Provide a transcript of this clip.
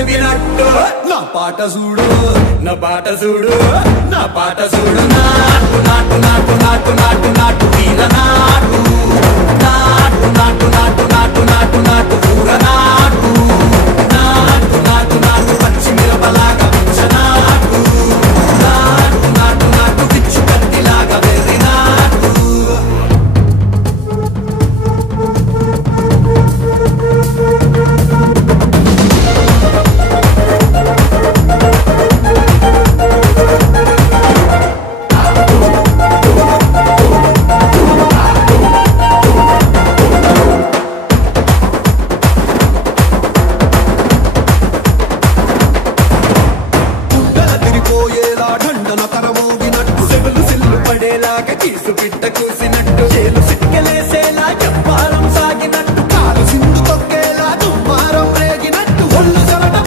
వినట్టు నా పాట చూడు నా పాట చూడు నా పాట చూడు నాటు నాటు నాటు నాటు నాటు నాటు వీర నాటు నాటు నాటు నాటు నాటు నాటు నాటు ఊర నాటు